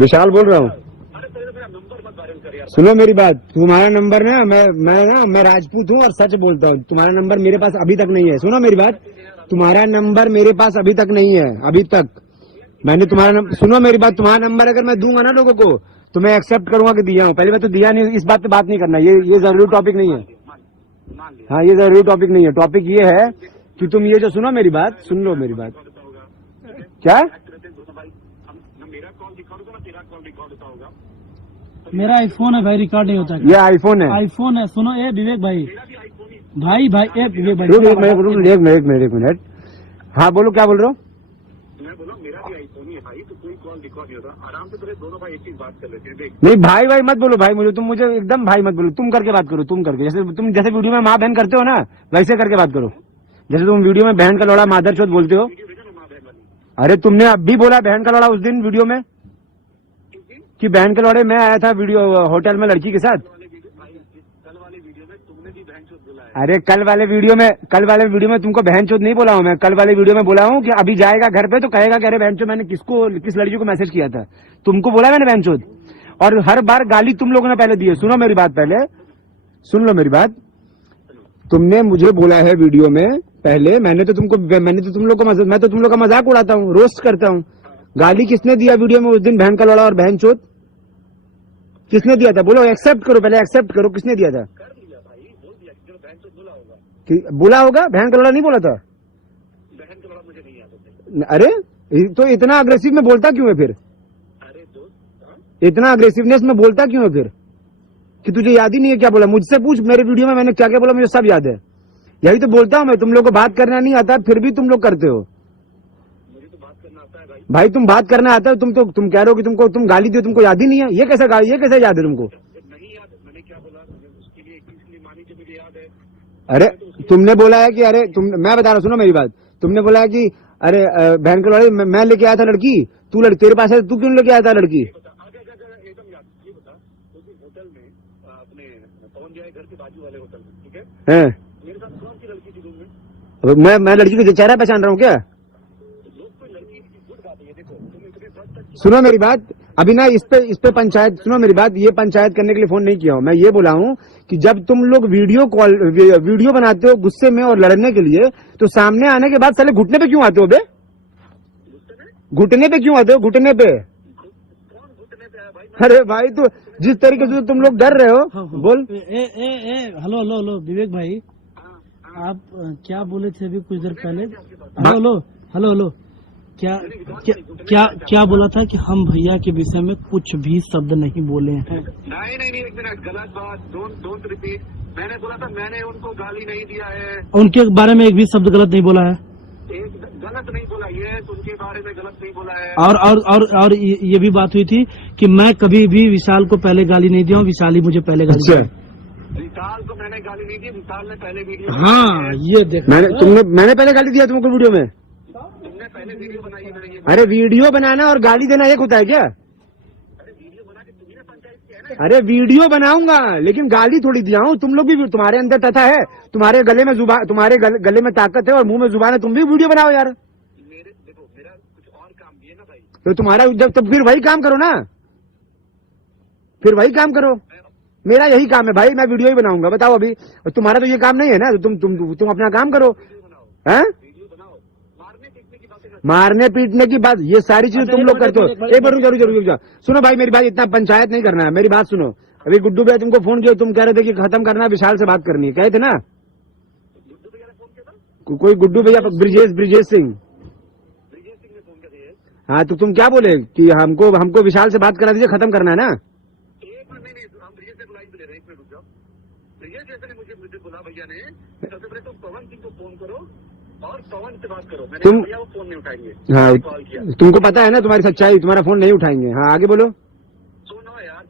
विशाल बोल रहा हूँ। सुनो मेरी बात, तुम्हारा नंबर ना मैं राजपूत हूँ और सच बोलता हूँ। तुम्हारा नंबर मेरे पास अभी तक नहीं है। सुनो मेरी बात, तुम्हारा नंबर मेरे पास अभी तक नहीं है। अभी तक मैंने तुम्हारा नंबर, सुनो मेरी बात, तुम्हारा नंबर अगर मैं दूंगा ना लोगों को तो मैं एक्सेप्ट करूंगा कि दिया हूँ। पहली बात तो दिया नहीं, इस बात पे बात नहीं करना। ये जरूरी टॉपिक नहीं है। हाँ, ये जरूरी टॉपिक नहीं है। टॉपिक ये है कि तुम ये जो, सुनो मेरी बात, सुन लो मेरी बात। क्या? मेरा आईफोन है भाई, रिकॉर्ड नहीं होता। ये आईफोन है? आईफोन है। सुनो ए विवेक भाई, भाई भाई ए विवेक भाई, एक मिनट। हाँ बोलो, क्या बोल रहे हो? मैं बोला मेरा भी आईफोन ही है भाई, तो कोई कॉल रिकॉर्ड नहीं होता। आराम से पूरे दोनों भाई एक चीज बात कर लेते हैं। देख, नहीं भाई भाई मत बोलो भाई, मुझे एकदम भाई मत बोलो। तुम करके बात करो, तुम करके, जैसे वीडियो में माँ बहन करते हो ना, वैसे करके बात करो। जैसे तुम वीडियो में बहन का लौड़ा मादर चौथ बोलते हो। अरे तुमने अब भी बोला बहन का लौड़ा उस दिन वीडियो में, कि बहन के लौड़े मैं आया था वीडियो होटल में लड़की के साथ। कल वाले वीडियो में तुमने भी बहन चोद बोला है। अरे कल वाले वीडियो में तुमको बहन चोद नहीं बोला हूँ मैं। कल वाले वीडियो में बोला हूँ कि अभी जाएगा घर पे तो कहेगा कि अरे बहन चोद, मैंने किस लड़की को मैसेज किया था, तुमको बोला मैंने बहन चोद। और हर बार गाली तुम लोगों ने पहले दी है। सुनो मेरी बात, पहले सुन लो मेरी बात। तुमने मुझे बोला है वीडियो में पहले, मैं तो तुम लोग का मजाक उड़ाता हूँ, रोस्ट करता हूँ। गाली किसने दिया वीडियो में उस दिन, बहन का लौड़ा और बहन चोद? किसने दिया था? बोलो, एक्सेप्ट करो, पहले एक्सेप्ट करो, किसने दिया था? कर दिया भाई, बोल दिया कि बहन चोद बोला होगा। बोला होगा, बहन का लौड़ा नहीं बोला था। बहन का लौड़ा मुझे नहीं याद होता। अरे तो इतना अग्रेसिव में बोलता क्यों है फिर? अरे दोस्त, इतना अग्रेसिवनेस में बोलता क्यों है फिर, कि तुझे याद ही नहीं है क्या बोला? मुझसे पूछ, मेरे वीडियो में मैंने क्या क्या बोला, मुझे सब याद है। यही तो बोलता हूँ मैं, तुम लोग को बात करना नहीं आता फिर भी तुम लोग करते हो। मुझे तो बात करना आता है भाई। भाई तुम बात करना आता है, तुम कह रहे हो कि तुम गाली दो, तुमको याद ही नहीं है। ये कैसा याद है तुमको? नहीं याद, मैंने क्या बोला उसके लिए इसलिए मानी जो मुझे याद है। अरे तुमने बोला है कि मैं बता रहा हूँ, सुनो मेरी बात। तुमने बोला है कि अरे बहन के लौड़े मैं लेके आया था लड़की, तेरे पास है, तू क्यों लेके आया था लड़की? एकदम याद, ये बता, उस होटल में अपने पवन जाए घर के बाजू वाले होटल में, ठीक है, मेरे साथ कौन सी लड़की थी रूम में? मैं लड़की को चेहरा पहचान रहा हूँ क्या? लोग कोई लड़की की गुड बात है ये। देखो तुम इतने फर्स्ट सुनो मेरी बात, अभी ना इस पे पंचायत, सुनो मेरी बात, ये पंचायत करने के लिए फोन नहीं किया हूँ मैं। ये बोला हूँ कि जब तुम लोग वीडियो बनाते हो गुस्से में और लड़ने के लिए, तो सामने आने के बाद साले घुटने पे क्यों आते हो बे? घुटने पे क्यों आते हो? घुटने पे? कौन घुटने पे आया भाई? अरे भाई तो जिस तरीके से तुम लोग डर रहे हो, बोल। हेलो हेलो हेलो विवेक भाई, आप क्या बोले थे अभी कुछ देर पहले? हेलो हेलो हेलो, क्या बोला था कि हम भैया के विषय में कुछ भी शब्द नहीं बोले हैं? नहीं, एक मिनट, गलत बात, डोंट रिपीट। मैंने बोला था मैंने उनको गाली नहीं दिया है, उनके बारे में एक भी शब्द गलत नहीं बोला है। एक गलत नहीं बोला, ये उनके बारे में गलत नहीं बोला है। और ये भी बात हुई थी कि मैं कभी भी विशाल को पहले गाली नहीं दिया हूँ, विशाल ही मुझे पहले गाली दिया। विशाल को मैंने गाली नहीं दी, विशाल ने पहले वीडियो। हाँ ये देखो, मैंने पहले गाली दिया तुमको वीडियो में? तुमने पहले वीडियो बनाई है मैंने ये। अरे वीडियो बनाना और गाली देना एक होता है क्या? अरे वीडियो बना के तुम्ही ने पंचायत किया है ना। अरे वीडियो बनाऊंगा लेकिन गाली थोड़ी दिया हूँ। तुम लोग भी, तुम्हारे अंदर तथा है, तुम्हारे गले में जुबान, तुम्हारे गले में ताकत है और मुंह में जुबान है, तुम भी वीडियो बनाओ यार। देखो मेरा कुछ और काम भी है ना भाई। तो तुम्हारा जब, तो फिर वही काम करो ना, फिर वही काम करो। मेरा यही काम है भाई, मैं वीडियो ही बनाऊंगा। बताओ अभी, तुम्हारा तो ये काम नहीं है ना, तो तुम अपना काम करो। हैं? वीडियो बनाओ, मारने पीटने की बातें मारने पीटने की बात, ये सारी चीजें तुम लोग करते हो। एक बार रुक जाओ, सुनो भाई मेरी बात, इतना पंचायत नहीं करना है, मेरी बात सुनो। अभी गुड्डू भैया तुमको फोन किया, तुम कह रहे थे कि खत्म करना है, विशाल से बात करनी है, कहे थे ना? गुड्डू भैया ने फोन किया था। कोई गुड्डू भैया, ब्रिजेश सिंह। ब्रिजेश सिंह ने फोन किया था। हाँ तो तुम क्या बोले कि हमको विशाल से बात करा दीजिए, खत्म करना है ना? एक मिनट, नहीं, हम ब्रिजेश से बुलाई ले रहे हैं, एक मिनट रुक जाओ। ब्रिजेश जैसे ने मुझे बोला भैया ने, सबसे पहले तुम पवन सिंह को फोन करो और पवन से बात करो। मैंने तुम- भैया वो फोन नहीं उठाएंगे। हाँ कॉल किया, तुमको पता है ना तुम्हारी सच्चाई, तुम्हारा फोन नहीं उठाएंगे। हाँ आगे बोलो। सुनो यार,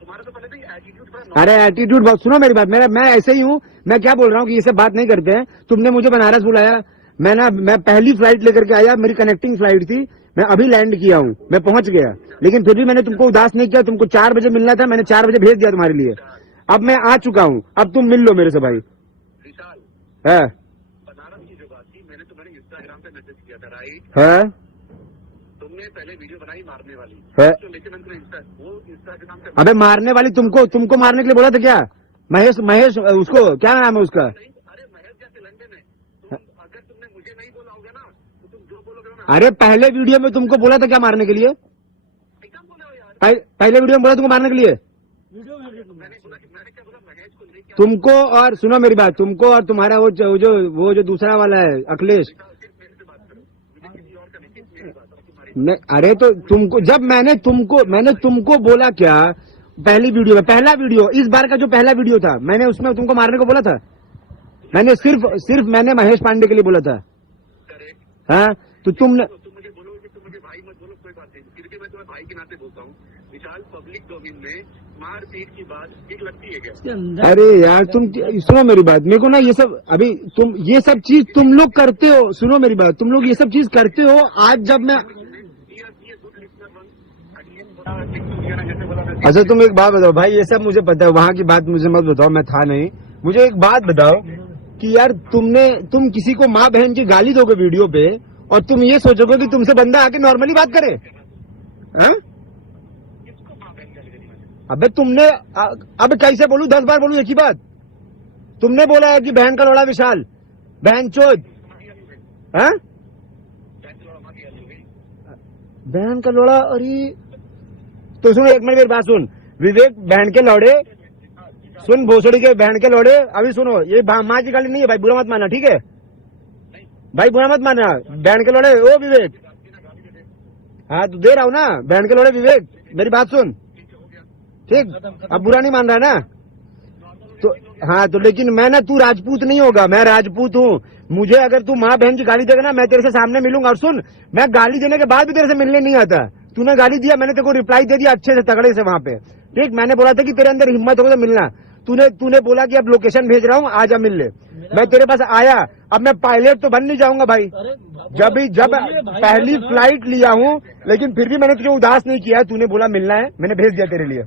तुम्हारा तो पहले भी एटीट्यूड बड़ा। अरे एटीट्यूड बहुत, सुनो मेरी बात, मैं ऐसे ही हूँ। मैं क्या बोल रहा हूँ कि ये सब बात नहीं करते हैं। तुमने मुझे बनारस बुलाया, मैं पहली फ्लाइट लेकर के आया, मेरी कनेक्टिंग फ्लाइट थी, मैं अभी लैंड किया हूँ, मैं पहुंच गया, लेकिन फिर भी मैंने तुमको उदास नहीं किया। तुमको 4 बजे मिलना था, मैंने 4 बजे भेज दिया तुम्हारे लिए। अब मैं आ चुका हूँ, अब तुम मिल लो मेरे से भाई। विशाल, है बनारस की जो बात थी, मैंने तुम्हें इंस्टाग्राम पे मैसेज किया था, राइट? है? तुमने तुमने पहले वीडियो बनाई मारने वाली, है? तो लेकिन अंत में इंस्टा के नाम से अबे मारने वाली तुमको मारने के लिए बोला था क्या? महेश उसको क्या नाम है उसका? नहीं। अरे महेश जैसे लंडे में अगर तुमने मुझे नहीं बोला होगा ना तो तुम जो बोलोगे ना अरे पहले वीडियो में तुमको बोला था क्या मारने के लिए? एकदम बोले हो यार। पहले वीडियो में बोला तुमको मारने के लिए? वीडियो में मैंने बोला कि मैंने क्या बोला, महेश को लेके तुमको और सुनो मेरी बात, तुमको और तुम्हारा वो जो दूसरा वाला है अखिलेश, सिर्फ मेरे से बात करो, मुझे किसी और का नहीं, सिर्फ मेरी बात तुम्हारी। अरे तो तुमको जब मैंने तुमको बोला क्या पहली वीडियो में, पहला वीडियो इस बार का जो पहला वीडियो था, मैंने उसमें तुमको मारने को बोला था? मैंने सिर्फ मैंने महेश पांडे के लिए बोला था। करेक्ट। हाँ तो तुम मुझे बोलोगे कि तुम मुझे भाई मत बोलो, कोई बात नहीं, फिर भी मैं तुम्हें भाई के नाते बोलता हूँ। विशाल, पब्लिक डोमेन में मारपीट की बात ठीक लगती है क्या? इसके अंदर अरे यार तुम सुनो मेरी बात, मेरे को ना ये सब अभी तुम ये सब चीज तुम लोग करते हो, सुनो मेरी बात, तुम लोग ये सब चीज करते हो। आज जब मैं अच्छा तुम एक बात बताओ भाई, ये सब मुझे पता है, वहाँ की बात मुझे मत बताओ, मैं था नहीं। मुझे एक बात बताओ कि यार तुम किसी को माँ बहन की गाली दोगे वीडियो पे और तुम ये सोचोगे कि तुमसे बंदा आके नॉर्मली बात करे? हाँ? अबे तुमने अब कैसे बोलूं, 10 बार बोलूं एक ही बात? तुमने बोला है कि बहन का लोड़ा विशाल, बहन चोद, हाँ? बहन का लोड़ा? अरे तो सुनो एक मिनट मेरी बात सुन, विवेक बहन के लौड़े, सुन भोसड़ी के बहन के लौड़े, अभी सुनो, ये माँ की गाली नहीं है भाई, बुरा मत मानना, ठीक है भाई, बुरा मत मानना। बहन के लौड़े ओ विवेक, हाँ तो दे रहा हूँ ना बहन के लौड़े विवेक, मेरी बात सुन, ठीक? अब बुरा नहीं मान रहा ना तो हाँ तो लेकिन मैं ना, तू राजपूत नहीं होगा, मैं राजपूत हूँ। मुझे अगर तू माँ बहन की गाली देगा ना, मैं तेरे से सामने मिलूंगा। और सुन, मैं गाली देने के बाद भी तेरे से मिलने नहीं आता। तूने गाली दिया, मैंने तेरे को रिप्लाई दे दिया अच्छे से, तगड़े से वहाँ पे, ठीक? मैंने बोला था कि तेरे अंदर हिम्मत होगा तो मिलना। तूने बोला कि अब लोकेशन भेज रहा हूँ, आजा मिल ले। मैं तेरे पास आया, अब मैं पायलट तो बन नहीं जाऊंगा भाई, जब पहली फ्लाइट लिया हूँ, लेकिन फिर भी मैंने तुझे उदास नहीं किया। तूने बोला मिलना है, मैंने भेज दिया तेरे लिए।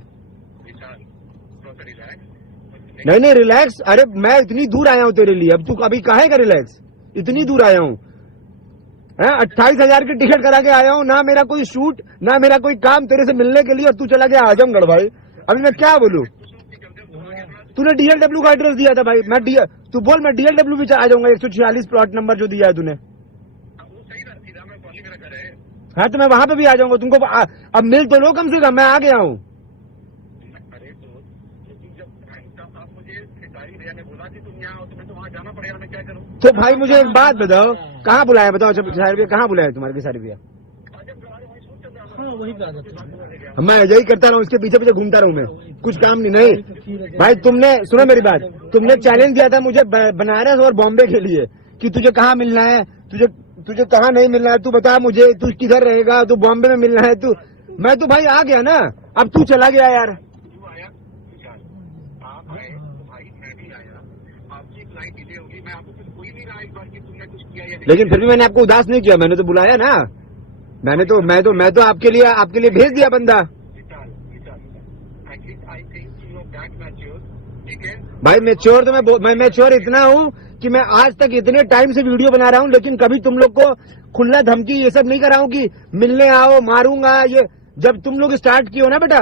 नहीं रिलैक्स, अरे मैं इतनी दूर आया हूँ तेरे लिए, अब तू अभी काहे का रिलैक्स? इतनी दूर आया हूँ, 28,000 की टिकट करा के आया हूँ, ना मेरा कोई शूट ना मेरा कोई काम तेरे से मिलने के लिए, और तू चला गया आजमगढ़ भाई। अभी मैं क्या बोलूँ? तूने DLW का एड्रेस दिया था भाई, तू बोल मैं DLW भी आ जाऊंगा, 146 प्लॉट नंबर जो दिया है तूने। हाँ तो मैं वहां पे भी आ जाऊंगा, तुमको अब मिल तो लो कम से कम, मैं आ गया हूँ। तो भाई मुझे एक बात बताओ, कहाँ बुलाया बताओ? किसारी भैया कहाँ बुलाया तुम्हारे किसारी भैया? हाँ वही पे आ जाते हैं। मैं यही करता रहा हूँ, इसके पीछे पीछे घूमता रहूँ मैं, कुछ काम नहीं भाई। तुमने सुनो मेरी बात, तुमने चैलेंज दिया था मुझे बनारस और बॉम्बे के लिए कि तुझे कहाँ मिलना है, तुझे कहाँ नहीं मिलना है, तू बता मुझे, तू किधर रहेगा, तू बॉम्बे में मिलना है तू। मैं तो भाई आ गया ना, अब तू चला गया यार। लेकिन फिर भी मैंने आपको उदास नहीं किया, मैंने तो बुलाया ना, मैं तो आपके लिए भेज दिया बंदा। भाई मैच्योर तो मैं मैच्योर इतना हूँ कि मैं आज तक इतने टाइम से वीडियो बना रहा हूँ, लेकिन कभी तुम लोग को खुला धमकी ये सब नहीं करा हूँ कि मिलने आओ मारूंगा। ये जब तुम लोग स्टार्ट किए हो ना बेटा,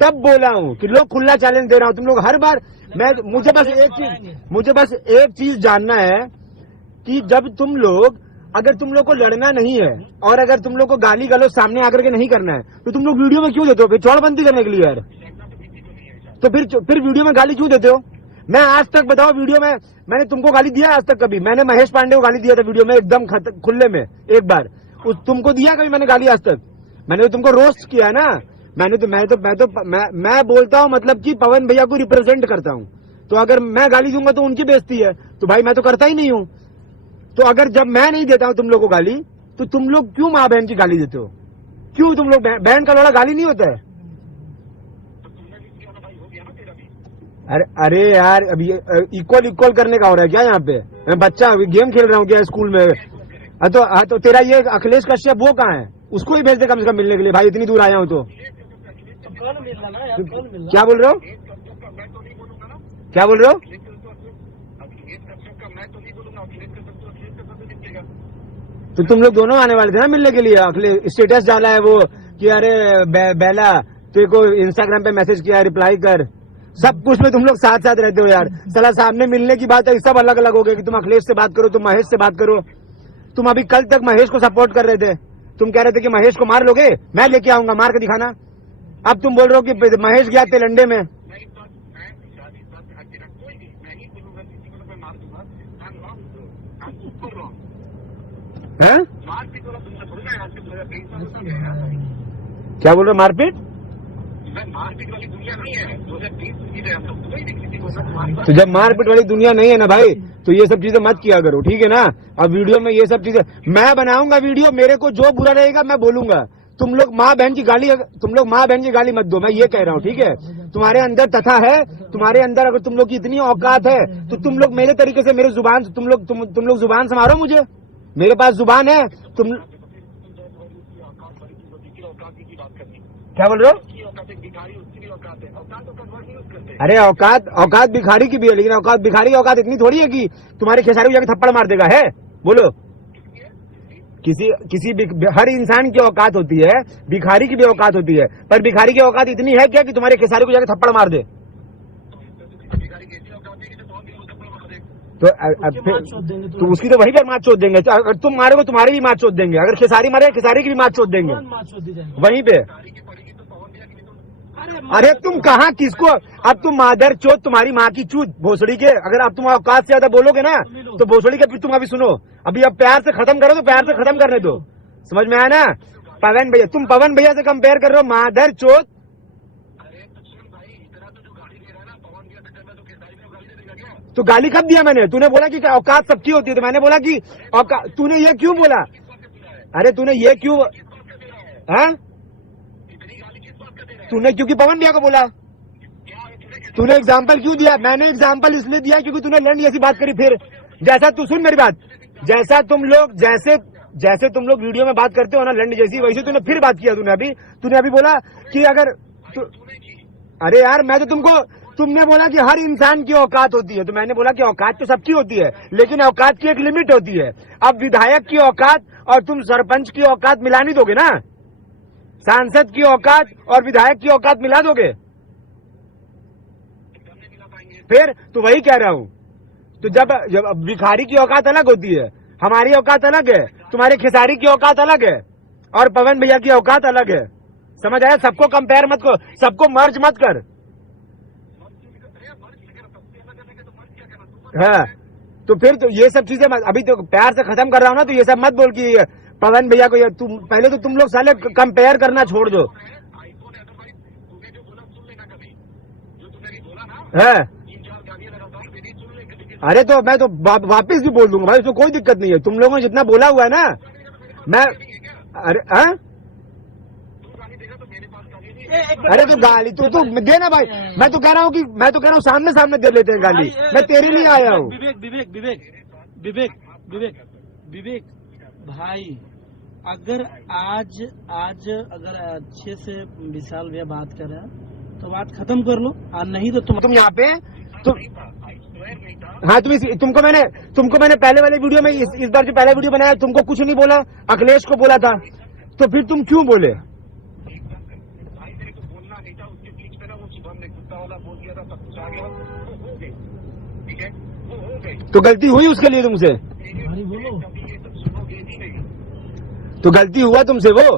तब बोला हूँ कि लोग खुला चैलेंज दे रहा हूँ। तुम लोग हर बार मुझे बस एक चीज जानना है कि जब अगर तुम लोग को लड़ना नहीं है और अगर तुम लोग को गाली गलौज सामने आकर के नहीं करना है, तो तुम लोग वीडियो में क्यों देते हो? फिर चौड़बंदी करने के लिए यार, तो फिर वीडियो में गाली क्यों देते हो? मैं आज तक बताओ वीडियो में मैंने तुमको गाली दिया आज तक? कभी मैंने महेश पांडे को गाली दिया था वीडियो में एकदम खुले में एक बार? तुमको दिया कभी मैंने गाली आज तक? मैंने तो तुमको रोस्ट किया है ना। मैं बोलता हूँ मतलब कि पवन भैया को रिप्रेजेंट करता हूँ, तो अगर मैं गाली दूंगा तो उनकी बेइज्जती है, तो भाई मैं तो करता ही नहीं हूँ। तो अगर जब मैं नहीं देता हूँ तुम लोग को गाली, तो तुम लोग क्यों माँ बहन की गाली देते हो? क्यों? तुम लोग बहन का लोड़ा गाली नहीं होता है? अरे यार अभी इक्वल करने का हो रहा है क्या यहाँ पे? मैं बच्चा गेम खेल रहा हूँ क्या स्कूल में? तो तेरा ये अखिलेश कश्यप वो कहाँ है? उसको ही भेज दे कम से कम मिलने के लिए भाई, इतनी दूर आया हूँ तो। क्या बोल रहे हो? क्या बोल रहे हो? तो तुम लोग दोनों आने वाले थे ना मिलने के लिए। स्टेटस डाला है वो कि अरे बेला तेरे को इंस्टाग्राम पे मैसेज किया, रिप्लाई कर। सब कुछ में तुम लोग साथ साथ रहते हो यार। साला सामने मिलने की बात है, सब अलग अलग हो गए कि तुम अखिलेश से बात करो, तुम महेश से बात करो। तुम अभी कल तक महेश को सपोर्ट कर रहे थे, तुम कह रहे थे कि महेश को मार लोगे, मैं लेके आऊंगा, मार के दिखाना। अब तुम बोल रहे हो कि महेश गया तेलंडे में। हैं? क्या बोल रहे हो? मारपीट? तो जब मारपीट वाली दुनिया नहीं है ना भाई, तो ये सब चीजें मत किया करो, ठीक है ना। अब वीडियो में ये सब चीजें मैं बनाऊंगा वीडियो, मेरे को जो बुरा रहेगा मैं बोलूंगा। तुम लोग माँ बहन की गाली मत दो, मैं ये कह रहा हूँ, ठीक है। तुम्हारे अंदर तथा है, तुम्हारे अंदर अगर तुम लोग की इतनी औकात है तो तुम लोग मेरे तरीके से मेरे जुबान तुम लोग जुबान संभालो मुझे। मेरे पास जुबान है। तुम क्या बोल रहे हो? अरे औकात भिखारी की भी है, लेकिन भिखारी की औकात इतनी थोड़ी है कि तुम्हारे खेसारी को जाके थप्पड़ मार देगा। है बोलो? हर इंसान की औकात होती है, भिखारी की भी औकात होती है, पर भिखारी की औकात इतनी है क्या कि तुम्हारे खेसारी को जाके थप्पड़ मार दे? तो उसकी तो वही पर मार चोद देंगे। तो अगर तुम मारोगे तुम्हारी भी मार चोद देंगे, अगर खेसारी मारे खेसारी की भी मार चोद देंगे वहीं पे। अरे तुम कहाँ किसको, अब तुम मादर चोद, तुम्हारी माँ की चूत भोसड़ी के, अगर अब तुम औकात से ज्यादा बोलोगे ना तो भोसड़ी के। फिर तुम अभी सुनो, अभी अब प्यार से खत्म करो तो प्यार से खत्म करने दो, समझ में आया ना। पवन भैया, तुम पवन भैया से कंपेयर कर रहे हो मादर चोद। तो गाली कब दिया मैंने? तूने बोला कि औकात सबकी होती है, तो मैंने बोला कि औकात। तूने ये क्यों बोला? अरे तूने ये क्यों, हाँ? तूने क्योंकि पवन भैया को बोला, तूने एग्जाम्पल क्यों दिया? मैंने एग्जाम्पल इसलिए दिया क्योंकि तूने लंड जैसी बात करी। फिर जैसा तू सुन मेरी बात, जैसे तुम लोग वीडियो में बात करते हो ना लंड जैसी, वैसे तूने फिर बात किया। तूने अभी बोला कि अगर अरे यार मैं तो तुमने बोला कि हर इंसान की औकात होती है, तो मैंने बोला कि औकात तो सबकी होती है, लेकिन औकात की एक लिमिट होती है। अब विधायक की औकात और तुम सरपंच की औकात मिला नहीं दोगे ना, सांसद की औकात और विधायक की औकात मिला दोगे? फिर तो वही कह रहा हूं। तो जब भिखारी की औकात अलग होती है, हमारी औकात अलग है, तुम्हारे खेसारी की औकात अलग है, और पवन भैया की औकात अलग है। समझ आया? सबको कंपेयर मत करो, सबको मर्ज मत कर। हाँ, तो फिर तो ये सब चीजें अभी तो प्यार से खत्म कर रहा हूँ ना, तो ये सब मत बोल कि पवन भैया को तुम पहले तो तुम लोग साले कंपेयर करना छोड़ दो। है? अरे तो मैं तो वापिस भी बोल दूंगा भाई, उसमें कोई दिक्कत नहीं है। तुम लोगों ने जितना बोला हुआ है ना, मैं अरे हाँ? अरे तो गाली तो देना भाई। मैं तो कह रहा हूँ सामने दे लेते हैं गाली। मैं तेरे लिए आया हूँ। विवेक भाई, अगर आज अगर अच्छे से विशाल भैया बात कर रहे हैं तो बात खत्म कर लो, और नहीं तो तुम यहाँ पे हाँ तुमको मैंने पहले वाले वीडियो में इस बार जो पहला वीडियो बनाया तुमको कुछ नहीं बोला, अखिलेश को बोला था, तो फिर तुम क्यों बोले? तो गलती हुई उसके लिए तुमसे? तो गलती हुआ तुमसे वो?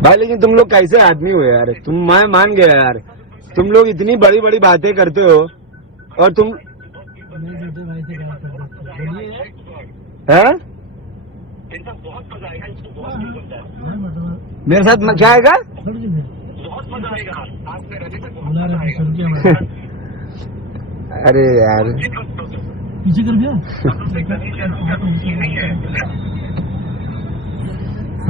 भाई लेकिन तुम लोग कैसे आदमी हो यार? मैं मान गया यार, तुम लोग इतनी बड़ी बड़ी बातें करते हो और तुम है? मेरे साथ क्या आएगा? अरे यार पीछे कर दिया।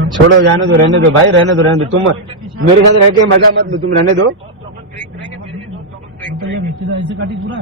छोड़ो, जाने दो, रहने दो भाई, रहने दो। तुम मेरे साथ रह के मजा मत लो, तुम रहने दो। ऐसे काटी पूरा